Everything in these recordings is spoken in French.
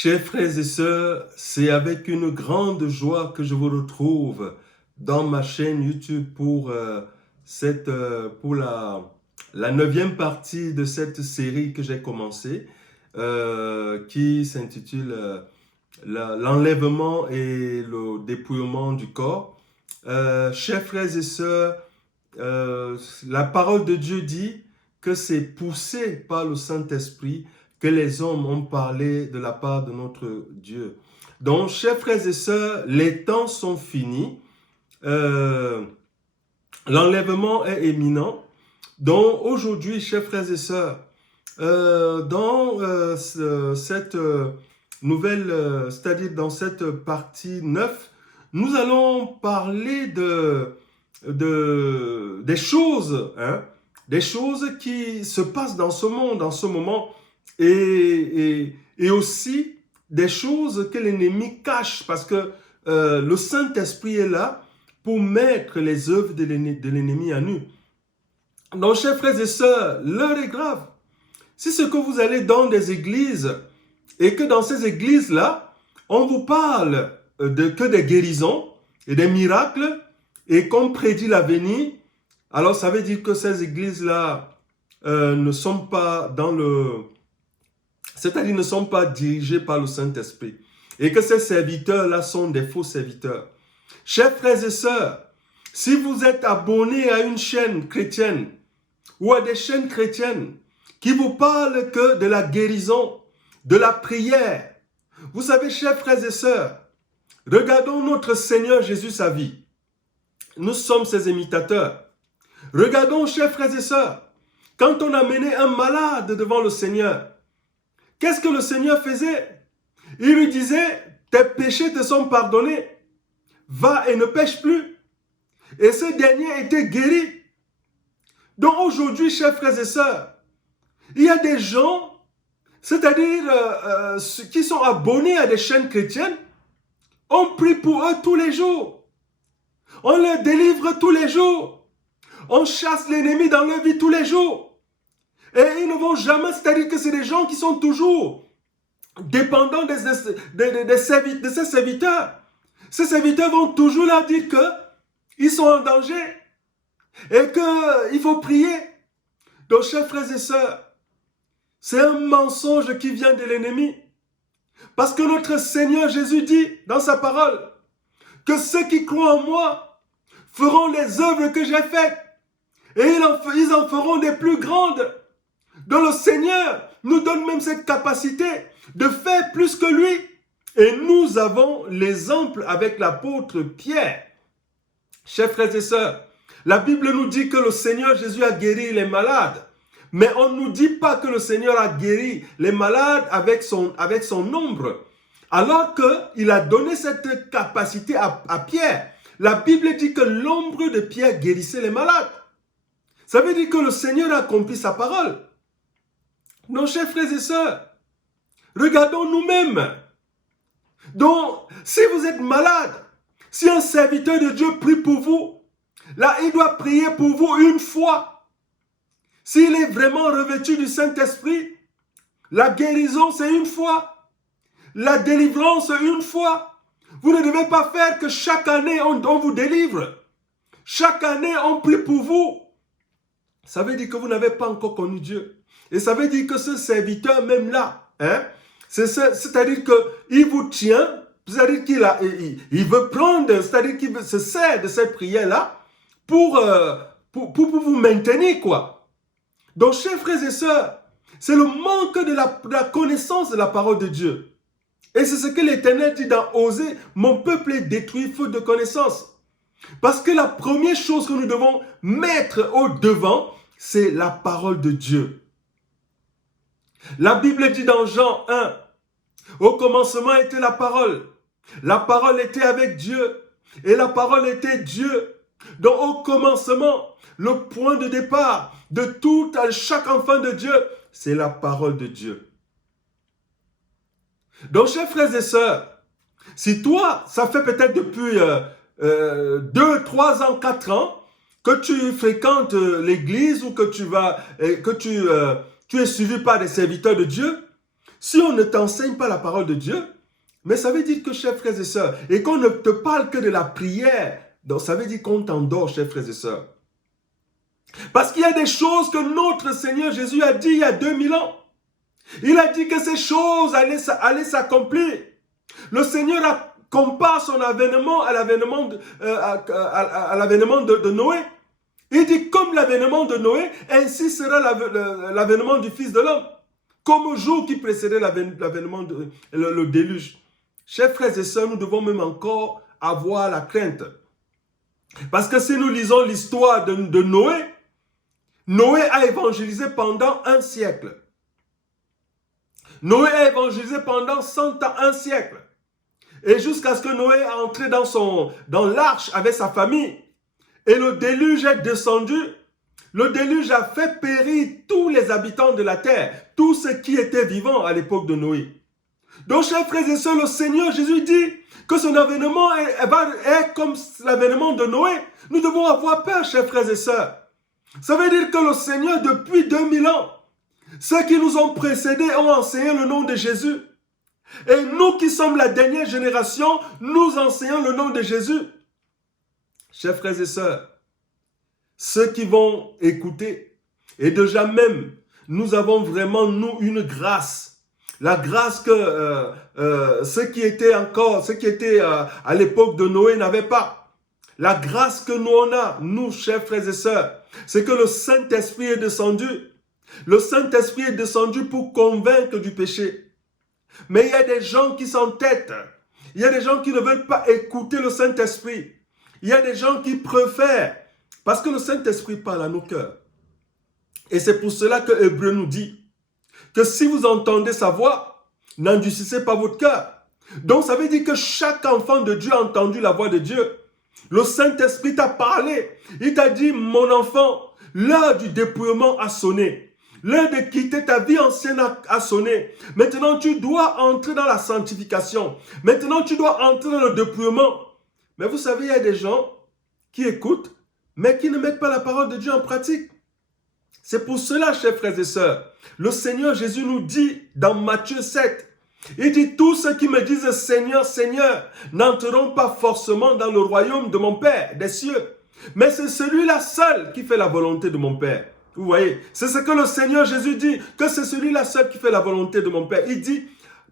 Chers frères et sœurs, c'est avec une grande joie que je vous retrouve dans ma chaîne YouTube pour la 9e partie de cette série que j'ai commencée, qui s'intitule L'enlèvement et le dépouillement du corps. Chers frères et sœurs, la parole de Dieu dit que c'est poussé par le Saint-Esprit que les hommes ont parlé de la part de notre Dieu. Donc, chers frères et sœurs, les temps sont finis. L'enlèvement est imminent. Donc, aujourd'hui, chers frères et sœurs, cette nouvelle, c'est-à-dire dans cette partie 9, nous allons parler des choses, des choses qui se passent dans ce monde en ce moment, et aussi des choses que l'ennemi cache, parce que le Saint-Esprit est là pour mettre les œuvres de l'ennemi à nu. Donc, chers frères et sœurs, l'heure est grave. Si ce que vous allez dans des églises, et que dans ces églises-là, on vous parle que des guérisons et des miracles, et qu'on prédit l'avenir, alors ça veut dire que ces églises-là ne sont pas c'est-à-dire ne sont pas dirigées par le Saint-Esprit, et que ces serviteurs-là sont des faux serviteurs. Chers frères et sœurs, si vous êtes abonnés à une chaîne chrétienne, ou à des chaînes chrétiennes, qui vous parlent que de la guérison, de la prière, vous savez, chers frères et sœurs, regardons notre Seigneur Jésus sa vie. Nous sommes ses imitateurs. Regardons, chers frères et sœurs, quand on amenait un malade devant le Seigneur, qu'est-ce que le Seigneur faisait? Il lui disait, tes péchés te sont pardonnés, va et ne pêche plus. Et ce dernier était guéri. Donc aujourd'hui, chers frères et sœurs, il y a des gens, c'est-à-dire qui sont abonnés à des chaînes chrétiennes, on prie pour eux tous les jours. On les délivre tous les jours. On chasse l'ennemi dans leur vie tous les jours. Et ils ne vont jamais, c'est-à-dire que c'est des gens qui sont toujours dépendants de ces serviteurs. Ces serviteurs vont toujours leur dire qu'ils sont en danger et qu'il faut prier. Donc, chers frères et sœurs, c'est un mensonge qui vient de l'ennemi. Parce que notre Seigneur Jésus dit dans sa parole que ceux qui croient en moi feront les œuvres que j'ai faites et ils en feront des plus grandes. Donc le Seigneur nous donne même cette capacité de faire plus que lui. Et nous avons l'exemple avec l'apôtre Pierre. Chers frères et sœurs, la Bible nous dit que le Seigneur Jésus a guéri les malades. Mais on ne nous dit pas que le Seigneur a guéri les malades avec son ombre. Alors qu'il a donné cette capacité à Pierre. La Bible dit que l'ombre de Pierre guérissait les malades. Ça veut dire que le Seigneur a accompli sa parole. Nos chers frères et sœurs, regardons nous-mêmes. Donc, si vous êtes malade, si un serviteur de Dieu prie pour vous, là, il doit prier pour vous une fois. S'il est vraiment revêtu du Saint-Esprit, la guérison, c'est une fois. La délivrance, une fois. Vous ne devez pas faire que chaque année, on vous délivre. Chaque année, on prie pour vous. Ça veut dire que vous n'avez pas encore connu Dieu. Et ça veut dire que ce serviteur, même là, c'est-à-dire qu'il vous tient, c'est-à-dire qu'il veut prendre, c'est-à-dire qu'il se sert de cette prière-là pour vous maintenir, quoi. Donc, chers frères et sœurs, c'est le manque de la connaissance de la parole de Dieu. Et c'est ce que l'Éternel dit dans Osée, mon peuple est détruit faute de connaissance. Parce que la première chose que nous devons mettre au devant, c'est la parole de Dieu. La Bible dit dans Jean 1, au commencement était la parole était avec Dieu, et la parole était Dieu. Donc au commencement, le point de départ de chaque enfant de Dieu, c'est la parole de Dieu. Donc chers frères et sœurs, si toi, ça fait peut-être depuis 2, 3 ans, 4 ans, que tu fréquentes l'église ou que tu es suivi par des serviteurs de Dieu, Si on ne t'enseigne pas la parole de Dieu, mais ça veut dire que, chers frères et sœurs, et qu'on ne te parle que de la prière, donc ça veut dire qu'on t'endort, chers frères et sœurs. Parce qu'il y a des choses que notre Seigneur Jésus a dit il y a 2000 ans. Il a dit que ces choses allaient s'accomplir. Le Seigneur compare son avènement à l'avènement de Noé. Il dit comme l'avènement de Noé, ainsi sera l'avènement du Fils de l'homme. Comme au jour qui précédait l'avènement le déluge. Chers frères et sœurs, nous devons même encore avoir la crainte. Parce que si nous lisons l'histoire de Noé, Noé a évangélisé pendant 1 siècle. Noé a évangélisé pendant 100 ans, 1 siècle. Et jusqu'à ce que Noé a entré dans l'arche avec sa famille. Et le déluge est descendu. Le déluge a fait périr tous les habitants de la terre. Tous ceux qui étaient vivants à l'époque de Noé. Donc, chers frères et sœurs, le Seigneur Jésus dit que son avènement est comme l'avènement de Noé. Nous devons avoir peur, chers frères et sœurs. Ça veut dire que le Seigneur, depuis 2000 ans, ceux qui nous ont précédés ont enseigné le nom de Jésus. Et nous qui sommes la dernière génération, nous enseignons le nom de Jésus. Chers frères et sœurs, ceux qui vont écouter, et déjà même, nous avons vraiment, nous, une grâce. La grâce que ceux qui étaient à l'époque de Noé n'avaient pas. La grâce que nous on a, nous, chers frères et sœurs, c'est que le Saint-Esprit est descendu. Le Saint-Esprit est descendu pour convaincre du péché. Mais il y a des gens qui s'entêtent. Il y a des gens qui ne veulent pas écouter le Saint-Esprit. Il y a des gens qui préfèrent. Parce que le Saint-Esprit parle à nos cœurs. Et c'est pour cela que Hébreu nous dit que si vous entendez sa voix, n'endurcissez pas votre cœur. Donc ça veut dire que chaque enfant de Dieu a entendu la voix de Dieu. Le Saint-Esprit t'a parlé. Il t'a dit, mon enfant, l'heure du dépouillement a sonné. L'heure de quitter ta vie ancienne a sonné. Maintenant, tu dois entrer dans la sanctification. Maintenant, tu dois entrer dans le dépouillement. Mais vous savez, il y a des gens qui écoutent, mais qui ne mettent pas la parole de Dieu en pratique. C'est pour cela, chers frères et sœurs, le Seigneur Jésus nous dit dans Matthieu 7, il dit, tous ceux qui me disent Seigneur, Seigneur, n'entreront pas forcément dans le royaume de mon Père des cieux. Mais c'est celui-là seul qui fait la volonté de mon Père. Vous voyez, c'est ce que le Seigneur Jésus dit, que c'est celui-là seul qui fait la volonté de mon Père. Il dit,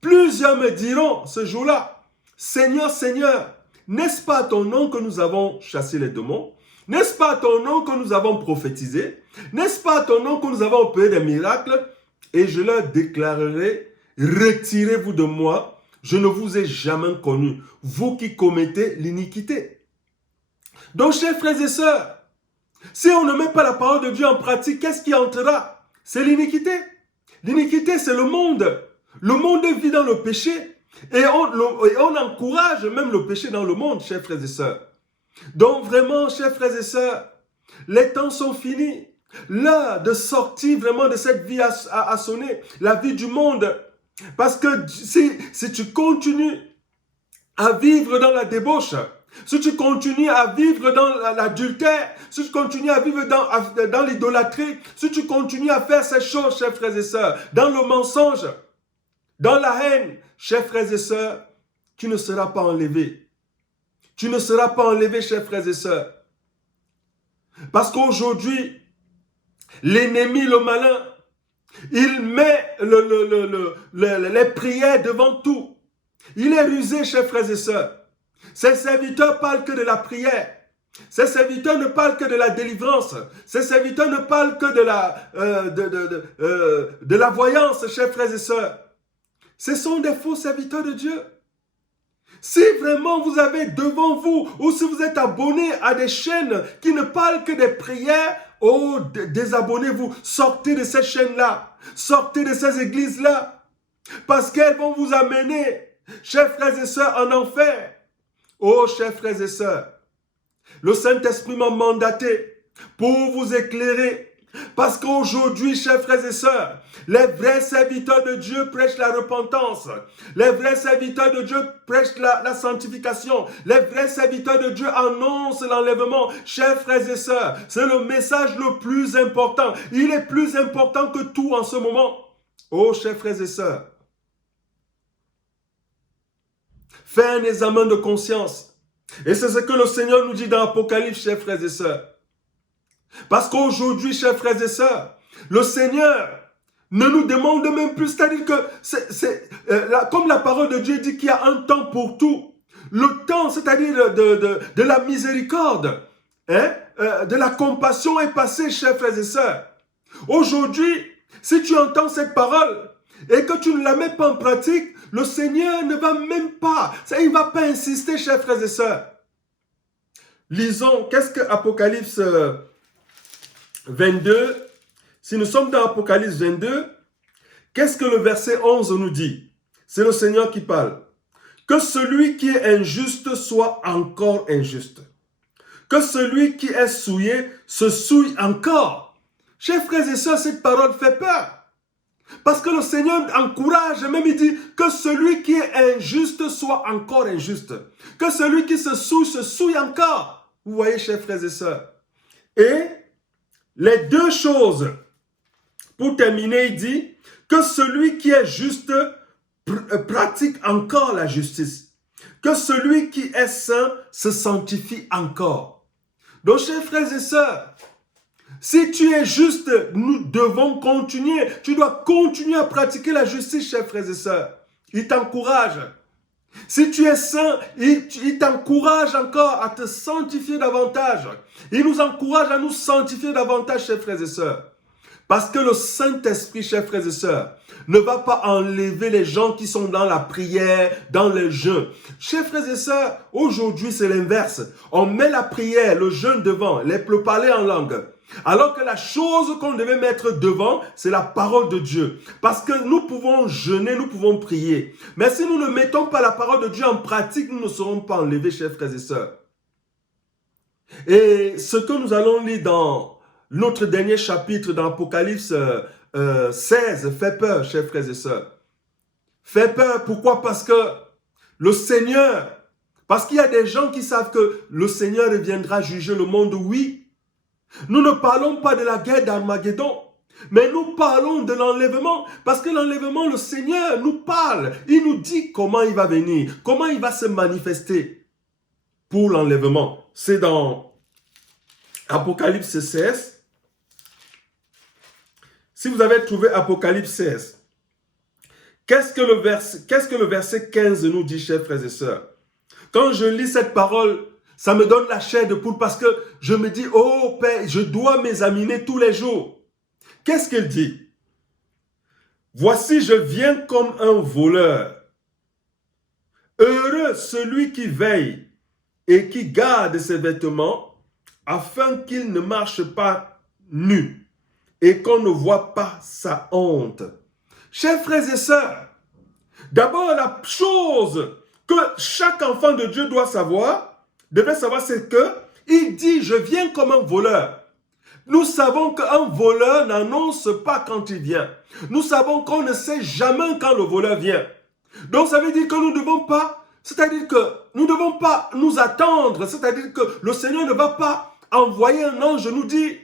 plusieurs me diront ce jour-là, Seigneur, Seigneur, n'est-ce pas à ton nom que nous avons chassé les démons? N'est-ce pas à ton nom que nous avons prophétisé? N'est-ce pas à ton nom que nous avons opéré des miracles? Et je leur déclarerai, retirez-vous de moi, je ne vous ai jamais connu, vous qui commettez l'iniquité. Donc, chers frères et sœurs, si on ne met pas la parole de Dieu en pratique, qu'est-ce qui entrera? C'est l'iniquité. L'iniquité, c'est le monde. Le monde vit dans le péché. Et on encourage même le péché dans le monde, chers frères et sœurs. Donc vraiment, chers frères et sœurs, les temps sont finis. L'heure de sortir vraiment de cette vie a sonné, la vie du monde. Parce que si tu continues à vivre dans la débauche, si tu continues à vivre dans l'adultère, si tu continues à vivre dans l'idolâtrie, si tu continues à faire ces choses, chers frères et sœurs, dans le mensonge, dans la haine, chers frères et sœurs, tu ne seras pas enlevé. Tu ne seras pas enlevé, chers frères et sœurs. Parce qu'aujourd'hui, l'ennemi, le malin, il met les prières devant tout. Il est rusé, chers frères et sœurs. Ses serviteurs parlent que de la prière. Ses serviteurs ne parlent que de la délivrance. Ses serviteurs ne parlent que de la voyance, chers frères et sœurs. Ce sont des faux serviteurs de Dieu. Si vraiment vous avez devant vous, ou si vous êtes abonné à des chaînes qui ne parlent que des prières, oh, désabonnez-vous, sortez de ces chaînes-là, sortez de ces églises-là, parce qu'elles vont vous amener, chers frères et sœurs, en enfer. Oh, chers frères et sœurs, le Saint-Esprit m'a mandaté pour vous éclairer. Parce qu'aujourd'hui, chers frères et sœurs, les vrais serviteurs de Dieu prêchent la repentance. Les vrais serviteurs de Dieu prêchent la sanctification. Les vrais serviteurs de Dieu annoncent l'enlèvement. Chers frères et sœurs, c'est le message le plus important. Il est plus important que tout en ce moment. Oh, chers frères et sœurs, Fais un examen de conscience. Et c'est ce que le Seigneur nous dit dans l'Apocalypse, chers frères et sœurs. Parce qu'aujourd'hui, chers frères et sœurs, le Seigneur ne nous demande même plus, c'est-à-dire que, comme la parole de Dieu dit qu'il y a un temps pour tout, le temps, c'est-à-dire de la miséricorde, hein, de la compassion est passé, chers frères et sœurs. Aujourd'hui, si tu entends cette parole et que tu ne la mets pas en pratique, le Seigneur ne va même pas, il ne va pas insister, chers frères et sœurs. Lisons, qu'est-ce que Apocalypse 22, si nous sommes dans Apocalypse 22, qu'est-ce que le verset 11 nous dit? C'est le Seigneur qui parle. Que celui qui est injuste soit encore injuste. Que celui qui est souillé se souille encore. Chers frères et sœurs, cette parole fait peur. Parce que le Seigneur encourage, même il dit que celui qui est injuste soit encore injuste. Que celui qui se souille encore. Vous voyez, chers frères et sœurs. Et les deux choses, pour terminer, il dit que celui qui est juste pratique encore la justice. Que celui qui est saint se sanctifie encore. Donc, chers frères et sœurs, si tu es juste, nous devons continuer. Tu dois continuer à pratiquer la justice, chers frères et sœurs. Il t'encourage. Si tu es saint, il t'encourage encore à te sanctifier davantage. Il nous encourage à nous sanctifier davantage, chers frères et sœurs. Parce que le Saint-Esprit, chers frères et sœurs, ne va pas enlever les gens qui sont dans la prière, dans le jeûne. Chers frères et sœurs, aujourd'hui c'est l'inverse. On met la prière, le jeûne devant, le parler en langue. Alors que la chose qu'on devait mettre devant, c'est la parole de Dieu. Parce que nous pouvons jeûner, nous pouvons prier. Mais si nous ne mettons pas la parole de Dieu en pratique, nous ne serons pas enlevés, chers frères et sœurs. Et ce que nous allons lire dans notre dernier chapitre, dans Apocalypse 16, fait peur, chers frères et sœurs. Fait peur, pourquoi? Parce que le Seigneur, parce qu'il y a des gens qui savent que le Seigneur viendra juger le monde, oui. Nous ne parlons pas de la guerre d'Armageddon, mais nous parlons de l'enlèvement. Parce que l'enlèvement, le Seigneur nous parle. Il nous dit comment il va venir, comment il va se manifester pour l'enlèvement. C'est dans Apocalypse 16. Si vous avez trouvé Apocalypse 16, qu'est-ce que le verset 15 nous dit, chers frères et sœurs? Quand je lis cette parole, ça me donne la chair de poule parce que je me dis, oh Père, je dois m'examiner tous les jours. Qu'est-ce qu'il dit? Voici, je viens comme un voleur. Heureux celui qui veille et qui garde ses vêtements afin qu'il ne marche pas nu et qu'on ne voit pas sa honte. Chers frères et sœurs, d'abord la chose que chaque enfant de Dieu devait savoir, c'est que il dit, je viens comme un voleur. Nous savons qu'un voleur n'annonce pas quand il vient. Nous savons qu'on ne sait jamais quand le voleur vient. Donc ça veut dire que nous ne devons pas, c'est-à-dire que nous ne devons pas nous attendre, c'est-à-dire que le Seigneur ne va pas envoyer un ange nous dire.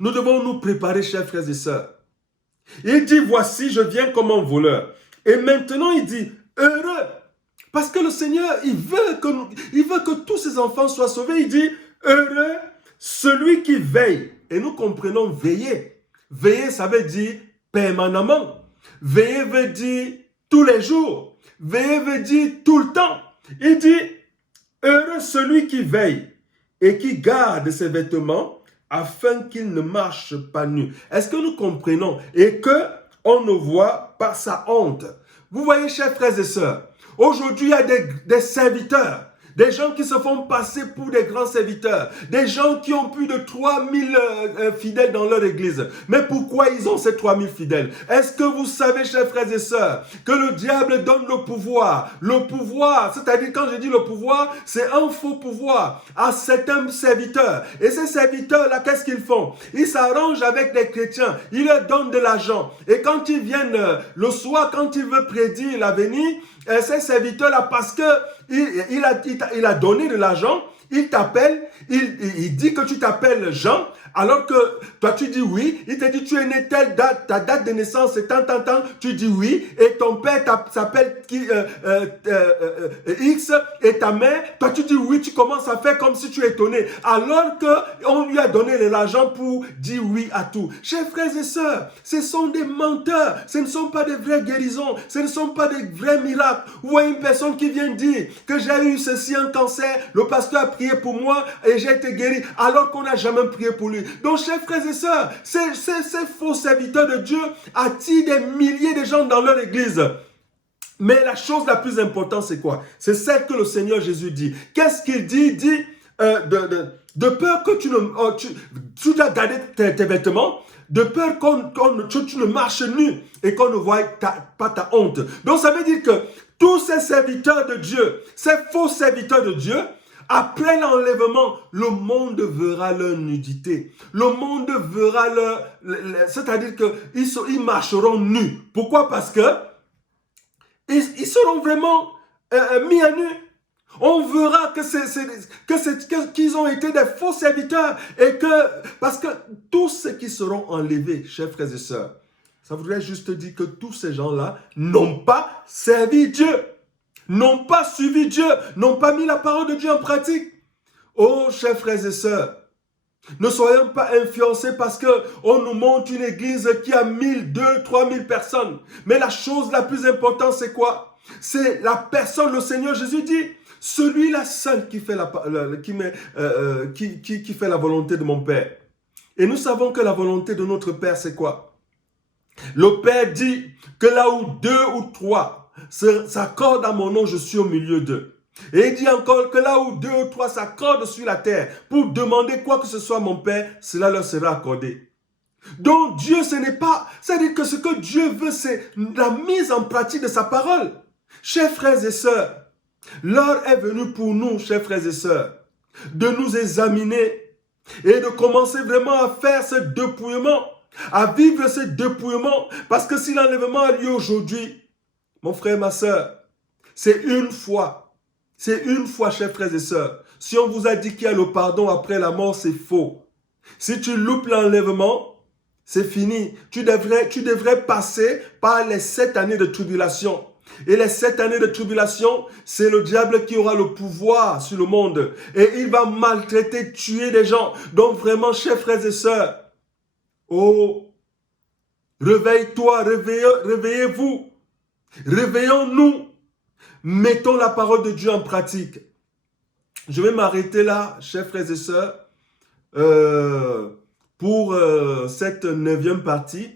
Nous devons nous préparer, chers frères et sœurs. Il dit, voici, je viens comme un voleur. Et maintenant, il dit, heureux. Parce que le Seigneur, il veut que tous ses enfants soient sauvés. Il dit, heureux celui qui veille. Et nous comprenons veiller. Veiller, ça veut dire permanemment. Veiller veut dire tous les jours. Veiller veut dire tout le temps. Il dit, heureux celui qui veille et qui garde ses vêtements afin qu'il ne marche pas nu. Est-ce que nous comprenons? Et qu'on ne voit pas sa honte. Vous voyez, chers frères et sœurs, aujourd'hui, il y a des serviteurs, des gens qui se font passer pour des grands serviteurs, des gens qui ont plus de 3000 fidèles dans leur église. Mais pourquoi ils ont ces 3000 fidèles? Est-ce que vous savez, chers frères et sœurs, que le diable donne le pouvoir? Le pouvoir, c'est-à-dire quand je dis le pouvoir, c'est un faux pouvoir à certains serviteurs. Et ces serviteurs-là, qu'est-ce qu'ils font? Ils s'arrangent avec des chrétiens, ils leur donnent de l'argent. Et quand ils viennent le soir, quand ils veulent prédire l'avenir, ces serviteurs-là, parce que il a donné de l'argent, il t'appelle, il dit que tu t'appelles Jean, Alors que toi, tu dis oui. Il te dit, tu es né telle date, ta date de naissance est tant. Tu dis oui. Et ton père s'appelle X et ta mère, toi, tu dis oui. Tu commences à faire comme si tu es étonné. Alors qu'on lui a donné l'argent pour dire oui à tout. Chers frères et sœurs, ce sont des menteurs. Ce ne sont pas des vraies guérisons. Ce ne sont pas des vrais miracles. Ou une personne qui vient dire que j'ai eu ceci, un cancer, le pasteur a prié pour moi et j'ai été guéri, alors qu'on n'a jamais prié pour lui. Donc, chers frères et sœurs, ces faux serviteurs de Dieu attirent des milliers de gens dans leur église. Mais la chose la plus importante, c'est quoi? C'est celle que le Seigneur Jésus dit. Qu'est-ce qu'il dit? Il dit de peur que tu dois garder tes vêtements, de peur que tu ne marches nu et qu'on ne voie pas ta honte. Donc, ça veut dire que tous ces serviteurs de Dieu, ces faux serviteurs de Dieu, après l'enlèvement, le monde verra leur nudité. Le monde verra c'est-à-dire qu'ils marcheront nus. Pourquoi? Parce que ils seront vraiment mis à nu. On verra qu'ils ont été des faux serviteurs et parce que tous ceux qui seront enlevés, chers frères et sœurs, ça voudrait juste dire que tous ces gens-là n'ont pas servi Dieu, n'ont pas suivi Dieu, n'ont pas mis la parole de Dieu en pratique. Oh, chers frères et sœurs, ne soyons pas influencés parce qu'on nous montre une église qui a 1000, 2, 3000 personnes. Mais la chose la plus importante, c'est quoi? C'est la personne, le Seigneur Jésus dit, celui-là seul qui fait qui fait la volonté de mon Père. Et nous savons que la volonté de notre Père, c'est quoi? Le Père dit que là où 2 ou 3 s'accordent à mon nom, je suis au milieu d'eux. Et il dit encore que là où 2 ou 3 s'accordent sur la terre pour demander quoi que ce soit à mon Père, cela leur sera accordé. Donc Dieu, ce n'est pas, c'est-à-dire que ce que Dieu veut, c'est la mise en pratique de sa parole. Chers frères et sœurs, l'heure est venue pour nous, chers frères et sœurs, de nous examiner et de commencer vraiment à faire ce dépouillement, à vivre ce dépouillement, parce que si l'enlèvement a lieu aujourd'hui, mon frère, ma sœur, c'est une fois. C'est une fois, chers frères et sœurs. Si on vous a dit qu'il y a le pardon après la mort, c'est faux. Si tu loupes l'enlèvement, c'est fini. Tu devrais passer par les 7 années de tribulation. Et les 7 années de tribulation, c'est le diable qui aura le pouvoir sur le monde. Et il va maltraiter, tuer des gens. Donc vraiment, chers frères et sœurs, oh, réveille-toi, réveillez-vous. Réveillons-nous. Mettons la parole de Dieu en pratique. Je vais m'arrêter là, chers frères et sœurs, pour cette 9e partie.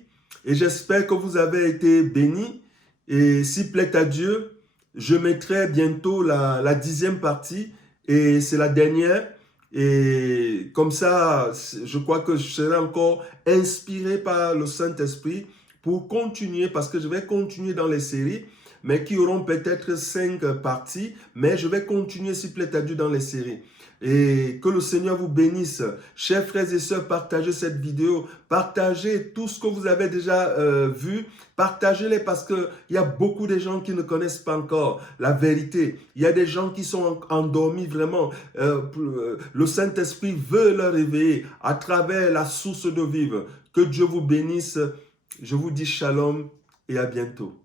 Et j'espère que vous avez été bénis. Et s'il plaît à Dieu, je mettrai bientôt la 10e partie. Et c'est la dernière. Et comme ça, je crois que je serai encore inspiré par le Saint-Esprit pour continuer, parce que je vais continuer dans les séries, mais qui auront peut-être 5 parties, mais je vais continuer, s'il plaît à Dieu, dans les séries. Et que le Seigneur vous bénisse. Chers frères et sœurs, partagez cette vidéo, partagez tout ce que vous avez déjà vu, partagez-les parce qu'il y a beaucoup de gens qui ne connaissent pas encore la vérité. Il y a des gens qui sont endormis vraiment. Le Saint-Esprit veut leur réveiller à travers la source d'eau vive. Que Dieu vous bénisse. Je vous dis shalom et à bientôt.